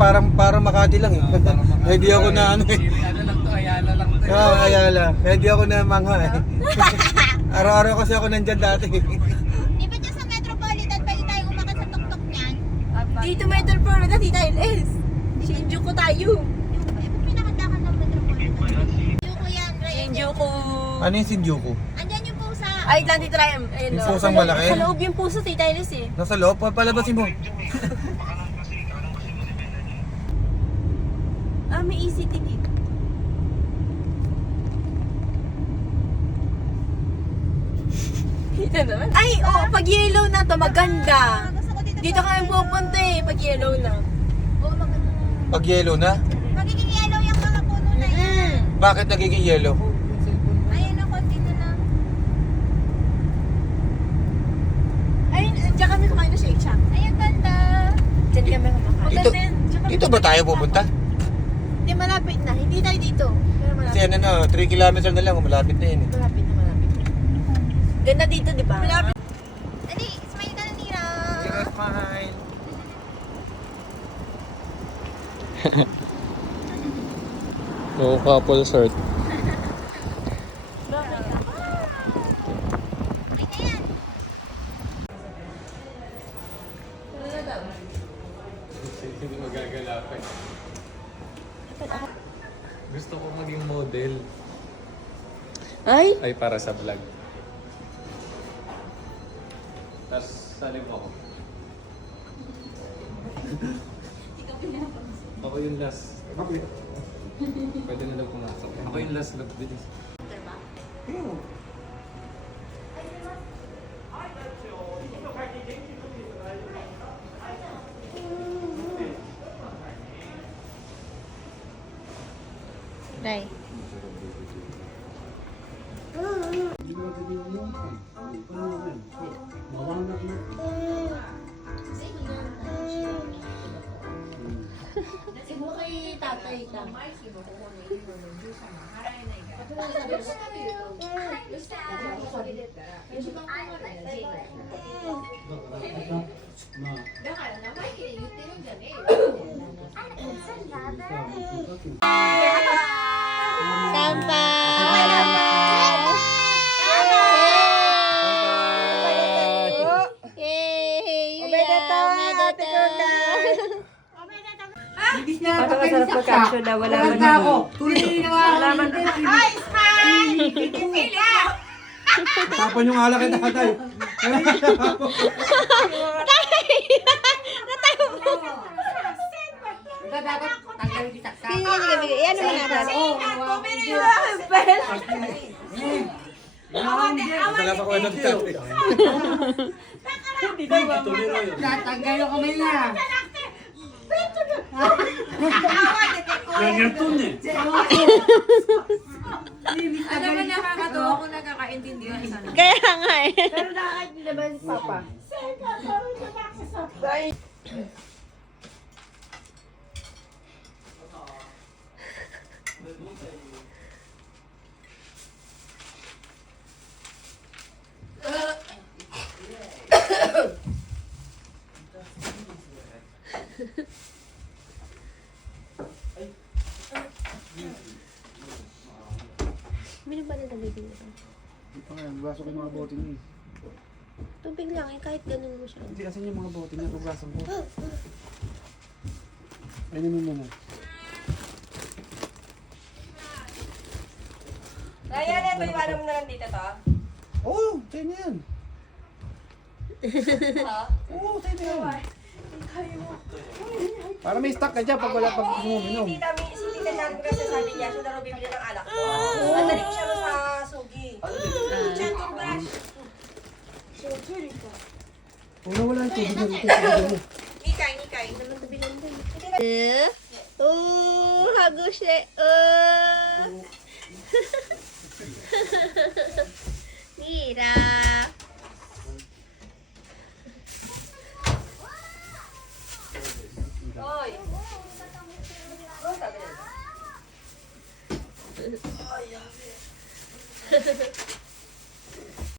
parang Makati lang eh. Kaya di ako na ano eh. Ano lang to, Ayala lang to. Oo, Ayala. Kaya di ako na mangha eh. Araw-araw kasi ako nandyan dati. Di ba dyan sa Metropolitan pwede tayo umakyat sa tuktok niyan? Dito Metropolitan, dito LS. Shinjuku tayo. Ba't pinakadakan ng Metropolitan? Shinjuku yan, Ray. Shinjuku. Ano yung Shinjuku? Andyan yung pusa. Ay, Atlantic Triumph. Ayun, Yung no. pusang malaki? Sa loob yung puso, tita LS eh. Nasa loob, palabasin mo. Ah, may ECT dito. Kita naman. Ay, oo, pag yellow na to, maganda. Gusto ko Dito kami pupunta eh, pag yellow na. Oo, maganda. Pag yellow na? Magiging yellow yung mga puno na yan. Bakit nagiging yellow? Ayun na, konti na lang. Ayun, diyan kami kumain na Shake Shack. Ayun, ganda. Diyan kami kumakain. Dito, dito ba tayo pupunta? Hindi, malapit na. Hindi tayo dito. Pero malapit. Kasi ano na, 3 kilometer na lang, malapit na yun eh. Malapit na, malapit na. Ganda dito, di ba? Malapit. Dali, smile ka na, Nira. Smile. No couple shirt. Ay, na yan. Hindi magagalapin. Gusto ko maging model. Ay? Ay, para sa vlog. Tapos, salim ako. Ako yung last. Pwede na daw pumasok. Ako yung last look din. Ray. Siguro kay tatay ka. Parang masarap mag-caption na wala man ako. Wala man Tapan yung alak kay tatay. Dapat tanggalin kita sa Yan naman natin. Masala pa ko ito tatay. Tanggalin ko may nga. Ano ba nakakatawa kung nagkakaintindihan sana? Kaya nga eh. Pero nakakait naman si Papa. Minum ba na tubig nito? Hindi pa nga, baso ko yung mga bote niya. Tubig lang eh, kahit ganun mo siya. Hindi kasi yung mga bote niya, tugasan ko. Ayun mo muna. Ryan, ito iwanan mo na lang dito to. Oo, tayo na yan. Ha? Oo, tayo na yan. Para may stock ka dyan pag wala pag uminom. Si Tita Jan kasi sabi niya, siya na raw bibili ng alak ko. Nadali ko siya sa sugi. Diyan, toothbrush. Wala wala yung tubig na rito. Nikay. Hagos eh. Mira.